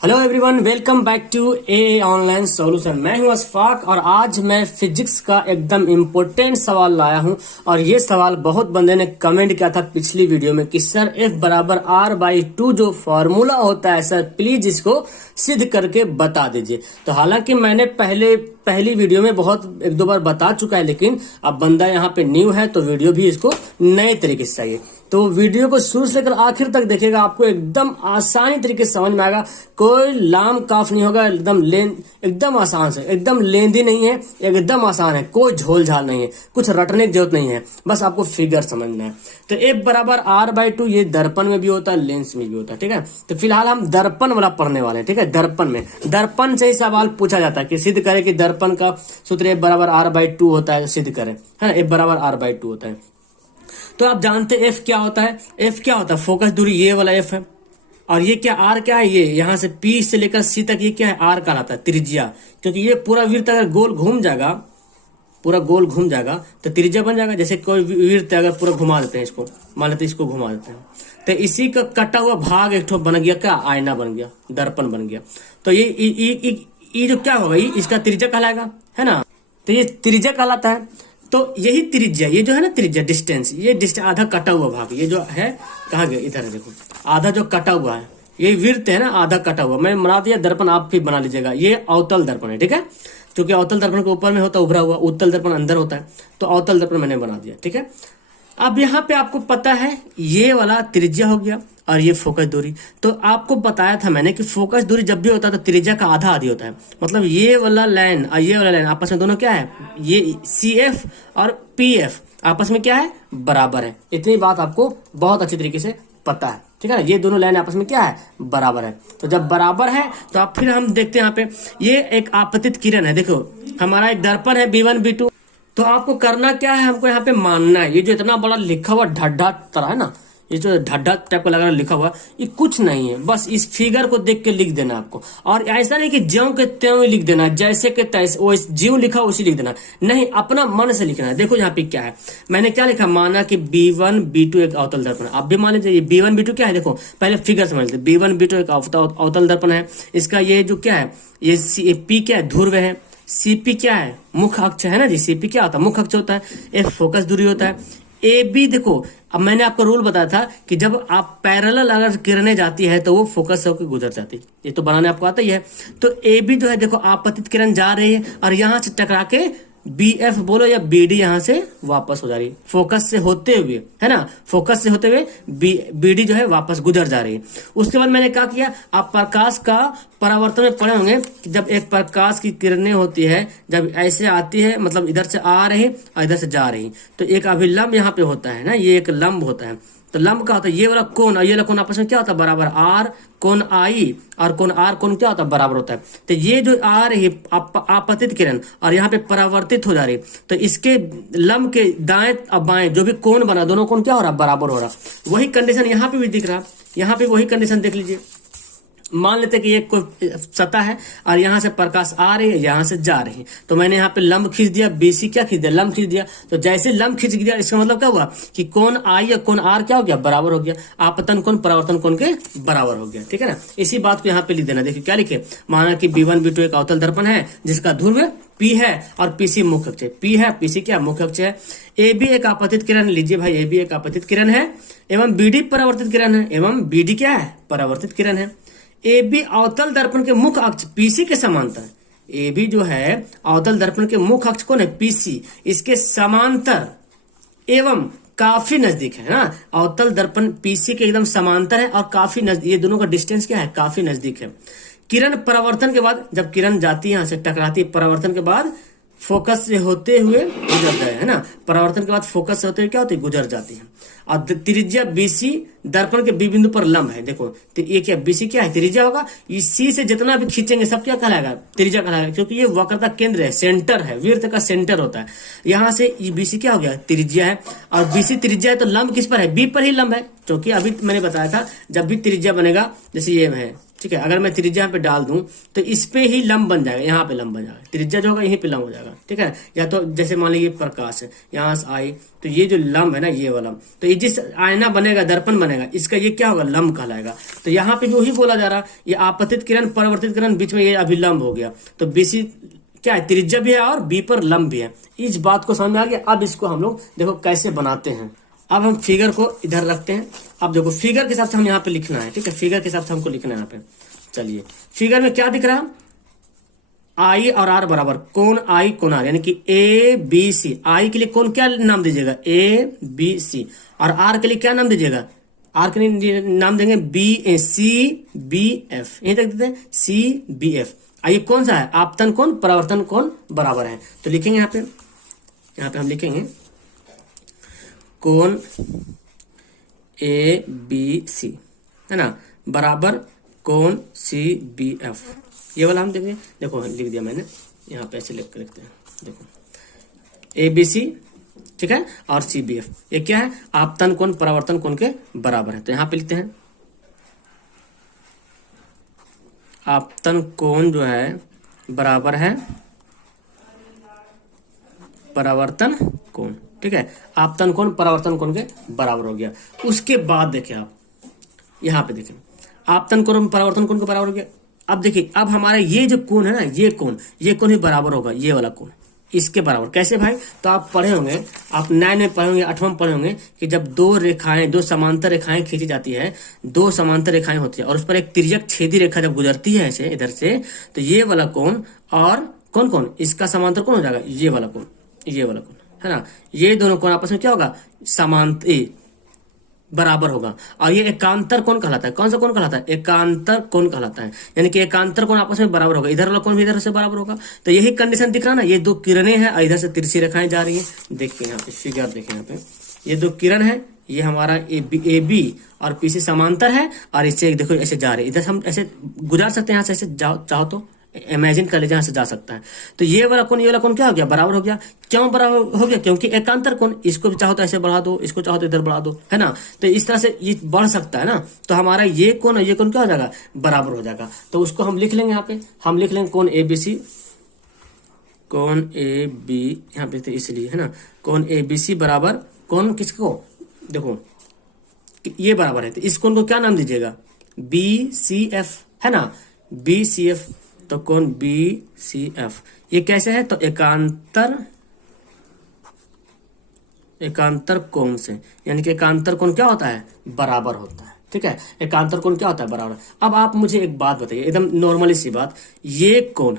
Hello everyone, welcome back to a online solution. मैं हूं अशफाक और आज मैं फिजिक्स का एकदम इम्पोर्टेंट सवाल लाया हूं। और ये सवाल बहुत बंदे ने कमेंट किया था पिछली वीडियो में कि सर F बराबर R/2 जो फॉर्मूला होता है सर, प्लीज इसको सिद्ध करके बता दीजिए। तो हालांकि मैंने पहली वीडियो में बहुत एक दो बार बता चुका है, लेकिन अब बंदा यहाँ पे न्यू है तो वीडियो भी इसको नए तरीके से चाहिए। तो वीडियो को शुरू से लेकर आखिर तक देखिएगा, आपको एकदम आसानी तरीके से समझ में आएगा। कोई लाम काफ नहीं होगा, एकदम आसान से, एकदम लेंदी नहीं है, एकदम आसान है, कोई झोल झाल नहीं है, कुछ रटने की जरूरत नहीं है, बस आपको फिगर समझना है। तो F बराबर R/2 ये दर्पण में भी होता है, लेंस में भी होता है, ठीक है। तो फिलहाल हम दर्पण वाला पढ़ने वाले हैं, ठीक है। दर्पण से ही सवाल पूछा जाता है कि सिद्ध करें कि दर्पण का सूत्र F बराबर R/2 होता है, सिद्ध करें, है ना। F बराबर R/2 होता है। तो आप जानते हैं F क्या होता है। F क्या होता है? फोकस दूरी ये वाला F है, और ये क्या R क्या है, ये यहाँ से P से लेकर C तक ये क्या है, R कहलाता है, त्रिज्या। क्योंकि ये पूरा वृत्त अगर गोल घूम जाएगा, पूरा गोल घूम जाएगा तो त्रिज्या बन जाएगा। जैसे कोई वृत्त अगर पूरा घुमा देते हैं, इसको मान लेते हैं, इसको घुमा देते हैं, तो इसी का कटा हुआ भाग एक ठो बन गया, क्या आईना बन गया, दर्पण बन गया। तो ये जो क्या होगा, इसका त्रिज्या कहलाएगा, है ना। तो ये त्रिज्या कहलाता है। तो यही त्रिज्या, ये जो है ना त्रिज्या, डिस्टेंस, ये आधा कटा हुआ भाग, ये जो है कहाँ गया, इधर है, देखो आधा जो कटा हुआ है, ये वृत्त है ना, आधा कटा हुआ। मैं बना दिया दर्पण, आप भी बना लीजिएगा। ये अवतल दर्पण है, ठीक है, क्योंकि अवतल दर्पण के ऊपर में होता है उभरा हुआ, उत्तल दर्पण अंदर होता है, तो अवतल दर्पण मैंने बना दिया, ठीक है। अब यहाँ पे आपको पता है ये वाला त्रिज्या हो गया और ये फोकस दूरी। तो आपको बताया था मैंने कि फोकस दूरी जब भी होता है तो त्रिज्या का आधा आधी होता है। मतलब ये वाला लाइन और ये वाला लाइन आपस में दोनों क्या है, ये CF और PF आपस में क्या है, बराबर है। इतनी बात आपको बहुत अच्छी तरीके से पता है, ठीक है ना। ये दोनों लाइन आपस में क्या है, बराबर है। तो जब बराबर है तो आप फिर हम देखते हैं यहाँ पे, ये एक आपतित किरण है। देखो हमारा एक दर्पण है B1 B2। तो आपको करना क्या है, हमको यहाँ पे मानना है, ये जो इतना बड़ा लिखा हुआ ढड्ढा तरह है ना, ये जो ढड्ढा टाइप का लग रहा लिखा हुआ, ये कुछ नहीं है, बस इस फिगर को देख के लिख देना आपको। और ऐसा नहीं कि ज्यों के त्यों लिख देना, जैसे के तैसे, वो ज्यों लिखा उसी लिख देना, नहीं, अपना मन से लिखना है। देखो यहाँ पे क्या है, मैंने क्या लिखा, माना कि B1 B2 एक अवतल दर्पण है। आप भी मान लीजिए B1 B2 क्या है, देखो पहले फिगर समझ लेते। B1 B2 एक अवतल दर्पण है। इसका ये जो क्या है, ये P क्या है, ध्रुव है। CP क्या है, मुख्य अक्ष है ना जी। CP क्या होता है, मुख्य अक्ष होता है। F फोकस दूरी होता है। AB देखो, अब मैंने आपको रूल बताया था कि जब आप पैरेलल अगर किरणें जाती है तो वो फोकस होकर गुजर जाती है। ये तो बनाने आपको आता ही है। तो AB जो है देखो, आपतित किरण जा रही है और यहां से टकरा के BF बोलो या BD यहां से वापस हो जा रही है, फोकस से होते हुए, है ना। फोकस से होते हुए BD जो है वापस गुजर जा रही है। उसके बाद मैंने क्या किया, आप प्रकाश का परावर्तन में पढ़े होंगे कि जब एक प्रकाश की किरणें होती है, जब ऐसे आती है, मतलब इधर से आ रही और इधर से जा रही, तो एक अभिलंब यहाँ पे होता है ना, ये एक लंब होता है। तो लंब का होता है ये वाला कोण और ये वाला कोण आपस में क्या होता है, बराबर। R कोण I और कोण R कोण क्या होता है, बराबर होता है। तो ये जो आ रही है आपतित किरण और यहाँ पे परावर्तित हो जा रही, तो इसके लंब के दाएं और बाएं जो भी कोण बना, दोनों कोण क्या हो रहा, बराबर हो रहा। वही कंडीशन यहाँ पे भी दिख रहा, यहाँ पे वही कंडीशन देख लीजिए। मान लेते कि ये कोई सतह है और यहाँ से प्रकाश आ रही है, यहाँ से जा रही है, तो मैंने यहाँ पे लंब खींच दिया, BC क्या खींच दिया, लंब खींच दिया। तो जैसे लंब खींच दिया, इसका मतलब क्या हुआ कि कोण I और कोण R क्या हो गया, बराबर हो गया। आपतन कोण परावर्तन कोण के बराबर हो गया, ठीक है ना। इसी बात को यहाँ पे लिख देना। देखिए क्या लिखे, माना कि B1 B2 एक अवतल दर्पण है जिसका ध्रुव P है और PC मुख्य अक्ष है। P है, PC क्या मुख्य अक्ष है। AB एक आपतित किरण, लीजिए भाई, AB एक आपतित किरण है एवं BD परावर्तित किरण है, एवं BD क्या है, परावर्तित किरण है। AB अवतल दर्पण के मुख्य अक्ष PC के समांतर, AB जो है अवतल दर्पण के मुख्य अक्ष कौन है, PC, इसके समांतर एवं काफी नजदीक है ना। अवतल दर्पण PC के एकदम समांतर है और काफी नजदीक, ये दोनों का डिस्टेंस क्या है, काफी नजदीक है। किरण परावर्तन के बाद, जब किरण जाती है यहाँ से टकराती है, परावर्तन के बाद फोकस से होते हुए गुजर जाए, है ना। परावर्तन के बाद फोकस से होते हुए क्या होती है, गुजर जाती है। और त्रिज्या BC दर्पण के B बिंदु पर लंब है। देखो तो ये क्या, BC क्या है, त्रिज्या होगा। इस C से जितना भी खींचेंगे सब क्या कहलाएगा, त्रिज्या कहलाएगा, क्योंकि ये वक्रता केंद्र है, सेंटर है, वृत्त का सेंटर होता है। यहाँ से BC क्या हो गया, त्रिज्या है। और BC त्रिज्या है तो लंब किस पर है, B पर ही लंब है। क्योंकि अभी मैंने बताया था जब भी त्रिज्या बनेगा, जैसे ये है ठीक है। अगर मैं त्रिज्या यहाँ पे डाल दूं तो इस पे ही लंब बन जाएगा, यहाँ पे लंब बन जाएगा, त्रिज्या जो होगा यहीं पे लंब हो जाएगा, ठीक है। या तो जैसे मान लीजिए प्रकाश है, यहाँ से आई तो ये जो लंब है ना ये वाला, तो ये जिस आईना बनेगा, दर्पण बनेगा, इसका ये क्या होगा, लंब कहलाएगा। तो यहाँ पे जो ही बोला जा रहा, ये आपतित किरण परावर्तित किरण बीच में ये अभिलंब हो गया, तो बीसी क्या है, त्रिज्या भी है और बी पर लंब भी है। इस बात को समझ में आ गया। अब इसको हम लोग देखो कैसे बनाते हैं। अब हम फिगर को इधर रखते हैं। अब देखो फिगर के हिसाब से हम यहाँ पे लिखना है, ठीक है, फिगर के हिसाब से हमको लिखना है यहाँ पे। चलिए फिगर में क्या दिख रहा है, आई और आर बराबर, कोण आई कोण आर, यानी कि ए बी सी। आई के लिए कौन क्या नाम दीजिएगा, ए बी सी, और आर के लिए क्या नाम दीजिएगा, आर के लिए नाम देंगे बी ए सी बी एफ, यही तक देते हैं सी बी एफ। आइए कौन सा है, आपतन कोण परावर्तन कोण बराबर है, तो लिखेंगे यहाँ पे हम लिखेंगे कोण ए बी सी है ना बराबर कोण सी बी एफ, ये वाला हम देखेंगे। देखो लिख दिया मैंने, यहाँ पे ऐसे लिख कर लिखते हैं, देखो ए बी सी, ठीक है, और सी बी एफ, ये क्या है, आपतन कोण परावर्तन कोण के बराबर है। तो यहाँ पे लिखते हैं आपतन कोण जो है बराबर है परावर्तन कोण, ठीक है, आपतन कोण परावर्तन कोण के बराबर हो गया। उसके बाद देखिए आप यहाँ पे देखें, आपतन कोण परावर्तन कोण के बराबर हो गया। अब देखिए, अब हमारा ये जो कोण है ना, ये कोण ही बराबर होगा ये वाला कोण, इसके बराबर। कैसे भाई, तो आप पढ़े होंगे, आप 9 में पढ़े होंगे, 8वां में पढ़े होंगे कि जब दो समांतर रेखाएं खींची जाती है, दो समांतर रेखाएं होती है और उस पर एक तिर्यक छेदी रेखा जब गुजरती है ऐसे इधर से, तो ये वाला कोण और कौन इसका समांतर कौन हो जाएगा, ये वाला कोण है ना, ये दोनों कोण आपस में क्या होगा, समांतर बराबर होगा। और ये एकांतर कोण कहलाता है। कौन सा कोण कहलाता है, एकांतर कोण कहलाता है, यानी कि एकांतर कोण आपस में बराबर होगा, इधर वाला कोण भी इधर से बराबर होगा। तो यही कंडीशन दिख रहा ना, ये दो किरणें हैं और इधर से तिरछी रेखाएं जा रही है। देखिए यहाँ पे फिगर, देखिए यहाँ पे ये दो किरण है, ये हमारा ए बी और पी से समांतर है, और इससे देखो ऐसे जा रहे, इधर हम ऐसे गुजार सकते हैं, यहाँ से ऐसे चाहो तो इमेजिन कर लीजिए, यहाँ से जा सकता है। तो ये वाला कोण, ये वाला कोण क्या हो गया, बराबर हो गया। क्यों बराबर हो गया, क्योंकि एकांतर कोण, इसको भी चाहो तो ऐसे बढ़ा दो, इसको चाहो तो इधर बढ़ा दो, है ना। तो इस तरह से ये बढ़ सकता है ना, तो हमारा ये कोण और ये कोण क्या हो जाएगा, बराबर हो जाएगा। तो उसको हम लिख लेंगे, यहाँ पे हम लिख लेंगे कोण ए बी सी, कोण ए बी, यहाँ पे इसलिए है ना, कोण ए बी सी बराबर कोण किसको, देखो ये बराबर है, तो इस कोण को क्या नाम दीजिएगा, बी सी एफ, है ना, बी सी एफ। तो कोण बी सी एफ ये कैसे है, तो एकांतर कोण से, यानी कि एकांतर कोण क्या होता है, बराबर होता है, ठीक है, एकांतर कोण क्या होता है, बराबर। अब आप मुझे एक बात बताइए, एकदम नॉर्मली सी बात, ये कोण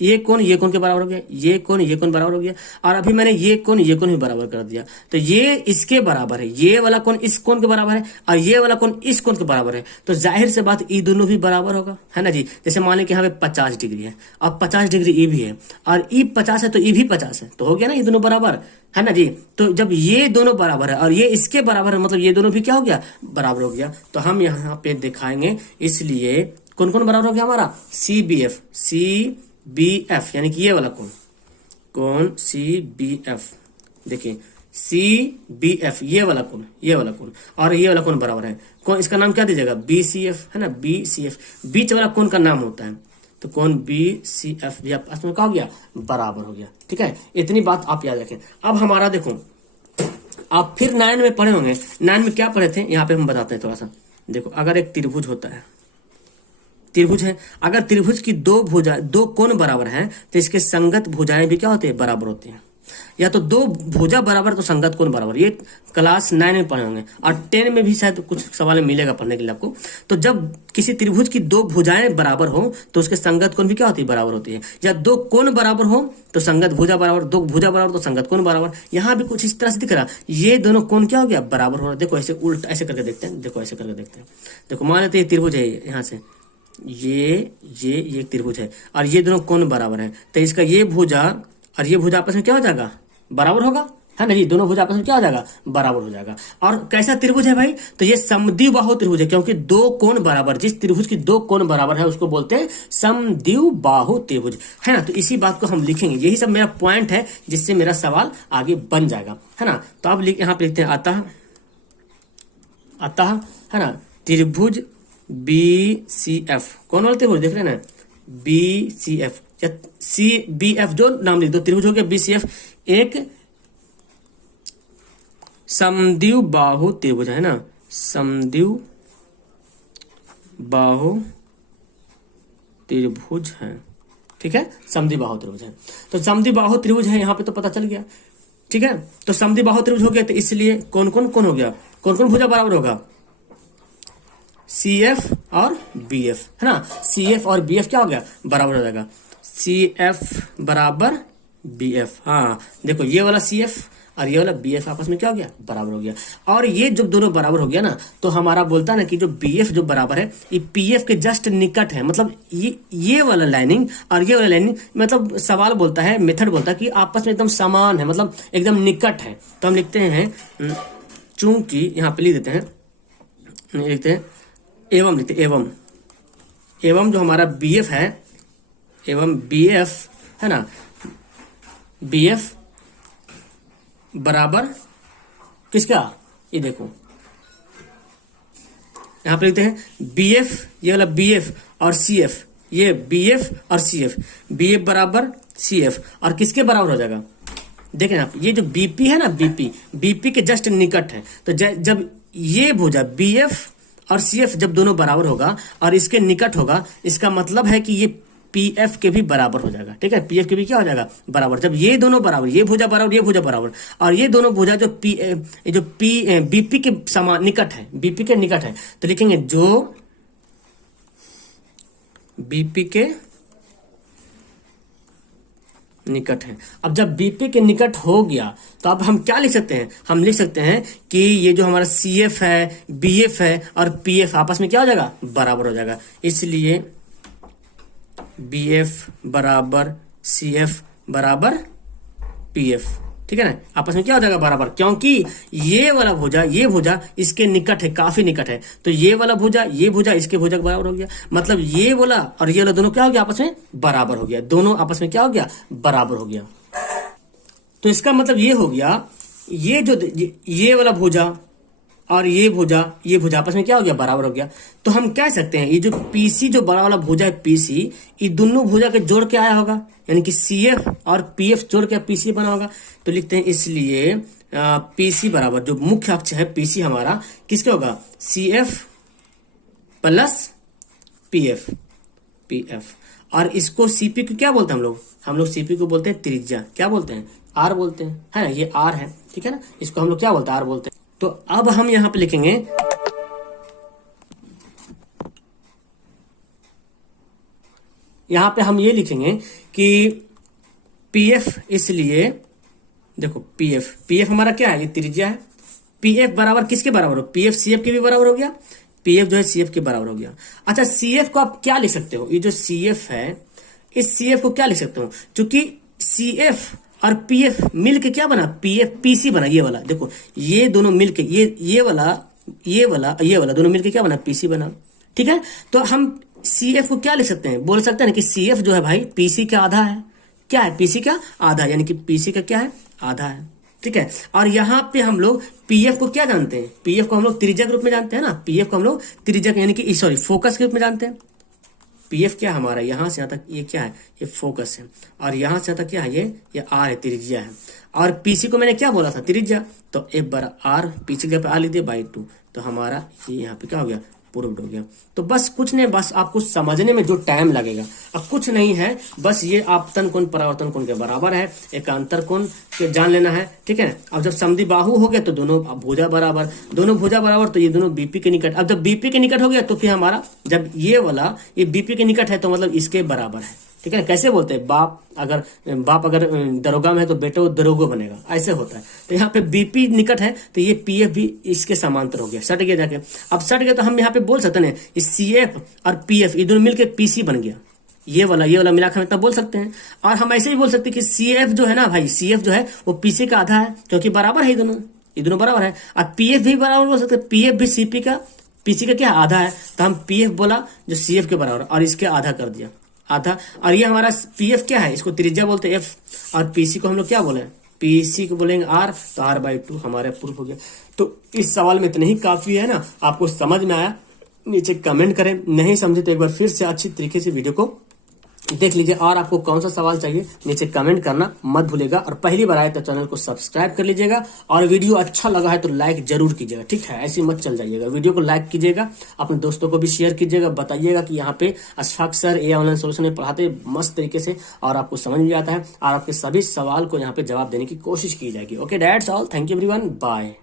ये कोण के बराबर हो गया, ये कोण बराबर हो गया, और अभी मैंने ये कोण भी बराबर कर दिया, तो ये इसके बराबर है, ये वाला कोण इस कोण के बराबर है, और ये वाला कोण इस कोण के बराबर है। तो जाहिर से बात ये दोनों भी बराबर होगा, है ना जी। जैसे मान लें कि यहाँ पे 50 डिग्री है और 50 डिग्री ई भी है, और ई 50 है तो ई भी 50 है, तो हो गया ना, ये दोनों बराबर है ना जी। तो जब ये दोनों बराबर है और ये इसके बराबर है, मतलब ये दोनों भी क्या हो गया, बराबर हो गया। तो हम यहाँ पे दिखाएंगे, इसलिए कौन बराबर हो गया हमारा, सी बी एफ, यानी कि ये वाला कोण सी बी एफ, देखिए सी बी एफ, ये वाला कोण और ये वाला कोण बराबर है। कौन, इसका नाम क्या दीजिएगा, बी सी एफ, है ना, बी सी एफ, बीच वाला कोण का नाम होता है। तो कौन बी सी एफ भी आपस में क्या हो गया, बराबर हो गया, ठीक है। इतनी बात आप याद रखें। अब हमारा देखो, आप फिर 9 में पढ़े होंगे, 9 में क्या पढ़े थे, यहाँ पे हम बताते हैं थोड़ा सा। देखो अगर एक त्रिभुज होता है, त्रिभुज है, अगर त्रिभुज की दो कोण बराबर हैं, तो इसके संगत भुजाएं भी क्या होती है, बराबर होती हैं। या तो दो भुजा बराबर तो संगत कोण बराबर, ये क्लास 9 में पढ़े होंगे, और 10 में भी शायद कुछ सवाल मिलेगा पढ़ने के लिए आपको। तो जब किसी त्रिभुज की दो भुजाएं बराबर हो तो उसके संगत कोण भी क्या होती है, बराबर होती है। या दो कोण बराबर हो तो संगत भुजा बराबर, दो भुजा बराबर तो संगत कोण बराबर। यहाँ भी कुछ इस तरह से दिख रहा, ये दोनों कोण क्या हो गया, बराबर हो रहा। देखो ऐसे उल्टा ऐसे करके देखते हैं, देखो ऐसे करके देखते हैं। देखो मान लेते ये त्रिभुज है, यहाँ से ये त्रिभुज है और ये दोनों कोण बराबर है, तो इसका ये भुजा और ये भुजा आपस में क्या हो जाएगा, बराबर होगा, है ना जी। दोनों भुजा आपस में क्या हो जाएगा, बराबर हो जाएगा। और कैसा त्रिभुज है भाई, तो ये समद्विबाहु त्रिभुज है, क्योंकि दो कोण बराबर, जिस त्रिभुज की दो कोण बराबर है उसको बोलते हैं समद्विबाहु त्रिभुज, है ना। तो इसी बात को हम लिखेंगे, यही सब मेरा पॉइंट है जिससे मेरा सवाल आगे बन जाएगा, है ना। तो आप यहाँ पे लिखते हैं अतः, है ना, त्रिभुज BCF, कौन वाला त्रिभुज देख रहे हैं ना, BCF या CBF, जो नाम लिख दो, त्रिभुज हो गया BCF, एक समद्विबाहु बाहु त्रिभुज है ना, समद्विबाहु बाहु त्रिभुज है, ठीक है, समद्विबाहु त्रिभुज है। तो समद्विबाहु त्रिभुज है यहाँ पे, तो पता चल गया, ठीक है। तो समद्विबाहु त्रिभुज हो गया, तो इसलिए कौन कौन हो गया, कौन कौन भुजा बराबर होगा, CF और BF, है ना। CF और BF क्या हो गया, बराबर हो जाएगा, CF बराबर BF। हाँ देखो, ये वाला CF और ये वाला BF आपस में क्या हो गया, बराबर हो गया। और ये जब दोनों बराबर हो गया ना, तो हमारा बोलता है ना कि जो BF जो बराबर है, ये PF के जस्ट निकट है, मतलब ये वाला लाइनिंग और ये वाला लाइनिंग, मतलब सवाल बोलता है, मेथड बोलता है कि आपस में एकदम समान है, मतलब एकदम निकट है। तो हम लिखते हैं, चूंकि यहाँ पे लिख देते हैं, लिखते हैं एवं, लिखते एवं जो हमारा BF है, एवं BF है ना, BF बराबर किसका, ये देखो यहां पे लिखते हैं BF, ये वाला BF और CF, ये BF और CF, BF बराबर CF, और किसके बराबर हो जाएगा, देखें आप, ये जो BP है ना, BP के जस्ट निकट है। तो जब ये भुजा BF और CF जब दोनों बराबर होगा और इसके निकट होगा, इसका मतलब है कि ये PF के भी बराबर हो जाएगा, ठीक है, PF के भी क्या हो जाएगा, बराबर। जब ये दोनों बराबर, ये भुजा बराबर, ये भुजा बराबर, और ये दोनों भुजा जो BP के समान निकट है, BP के निकट है, तो लिखेंगे जो BP के निकट है। अब जब BP के निकट हो गया, तो अब हम क्या लिख सकते हैं, हम लिख सकते हैं कि ये जो हमारा CF है, BF है और PF आपस में क्या हो जाएगा, बराबर हो जाएगा। इसलिए BF बराबर CF बराबर PF, ठीक है ना, आपस में क्या हो जाएगा, बराबर, क्योंकि ये वाला भुजा, ये भुजा इसके निकट है, काफी निकट है, तो ये वाला भुजा, ये भुजा इसके भुजा के बराबर हो गया, मतलब ये वाला और ये वाला दोनों क्या हो गया, आपस में बराबर हो गया, दोनों आपस में क्या हो गया, बराबर हो गया। तो इसका मतलब ये हो गया, ये जो ये वाला भुजा और ये भुजा आपस में क्या हो गया, बराबर हो गया। तो हम कह सकते हैं, ये जो PC जो बड़ा वाला भुजा है PC, ये दोनों भुजा के जोड़ के आया होगा, यानी कि CF और PF जोड़ के PC बना होगा। तो लिखते हैं, इसलिए PC बराबर, जो मुख्य अक्ष है PC हमारा, किसके होगा, CF प्लस PF। और इसको CP को क्या बोलते हैं हम लोग CP को बोलते हैं त्रिज्या, क्या बोलते हैं, R बोलते हैं, है ना, ये R है, ठीक है ना, इसको हम लोग क्या बोलते हैं, R बोलते हैं। तो अब हम यहां पे लिखेंगे, यहां पे हम ये लिखेंगे कि PF, इसलिए देखो PF हमारा क्या है, ये त्रिज्या है, PF बराबर किसके बराबर हो, PF CF के भी बराबर हो गया, PF जो है CF के बराबर हो गया। अच्छा, CF को आप क्या लिख सकते हो, ये जो CF है, इस CF को क्या लिख सकते हो, क्योंकि CF और PF मिलके क्या बना, PC बना, ये वाला देखो, ये दोनों मिलके, ये वाला दोनों मिलके क्या बना, PC बना, ठीक है। तो हम CF को क्या लिख सकते हैं, बोल सकते हैं ना कि CF जो है भाई PC का आधा है, क्या है, PC का आधा, यानी कि PC का क्या है, आधा है, ठीक है। और यहाँ पे हम लोग PF को क्या जानते हैं, PF को हम लोग त्रिज्या के रूप में जानते हैं ना, PF को हम लोग त्रिज्या यानी कि सॉरी फोकस के रूप में जानते हैं। PF क्या हमारा, यहां से यहां तक ये क्या है, ये फोकस है, और यहां से यहां तक क्या है, ये R है, त्रिज्या है। और PC को मैंने क्या बोला था, त्रिज्या, तो F बराबर R, पीछे जगह पे R लिख दिया /2, तो हमारा ये यहाँ पे क्या हो गया, प्रूव्ड हो गया। तो बस कुछ नहीं, बस आपको समझने में जो टाइम लगेगा, अब कुछ नहीं है, बस ये आपतन कोण परावर्तन कोण के बराबर है, एकांतर कोण के जान लेना है, ठीक है। अब जब समद्विबाहु हो गया तो दोनों भुजा बराबर, तो ये दोनों BP के निकट। अब जब BP के निकट हो गया तो फिर हमारा, जब ये वाला ये BP के निकट है तो मतलब इसके बराबर है, ठीक है। कैसे बोलते हैं, बाप अगर दरोगा में है तो बेटो दरोगो बनेगा, ऐसे होता है। तो यहाँ पे BP निकट है तो ये PF भी इसके समांतर हो गया, सट गया जाके। अब सट गया तो हम यहाँ पे बोल सकते हैं इस CF और PF ये दोनों मिलके PC बन गया, ये वाला मिलाकर हम इतना बोल सकते हैं। और हम ऐसे भी बोल सकते हैं कि CF जो है ना भाई, CF जो है वो PC का आधा है, क्योंकि बराबर है, ये दोनों बराबर है। और PF भी बराबर बोल सकते हैं, PF भी PC का क्या आधा है, तो हम PF बोला जो CF के बराबर, और इसके आधा कर दिया, आधा। और ये हमारा PF क्या है, इसको त्रिज्या बोलते हैं F, और PC को हम लोग क्या बोले, PC को बोलेंगे R, तो R/2 हमारे प्रूफ हो गया। तो इस सवाल में इतना ही काफी है ना, आपको समझ में आया। नीचे कमेंट करें। नहीं समझे तो एक बार फिर से अच्छी तरीके से वीडियो को देख लीजिए। और आपको कौन सा सवाल चाहिए नीचे कमेंट करना मत भूलिएगा। और पहली बार आए तो चैनल को सब्सक्राइब कर लीजिएगा। और वीडियो अच्छा लगा है तो लाइक जरूर कीजिएगा, ठीक है? ऐसे मत चल जाइएगा। वीडियो को लाइक कीजिएगा, अपने दोस्तों को भी शेयर कीजिएगा, बताइएगा कि यहाँ पे अशफाक सर ए ऑनलाइन सोल्यूशन में पढ़ाते मस्त तरीके से और आपको समझ में आता है और आपके सभी सवाल को यहाँ पे जवाब देने की कोशिश की जाएगी। Okay, that's all. Thank you everyone, bye.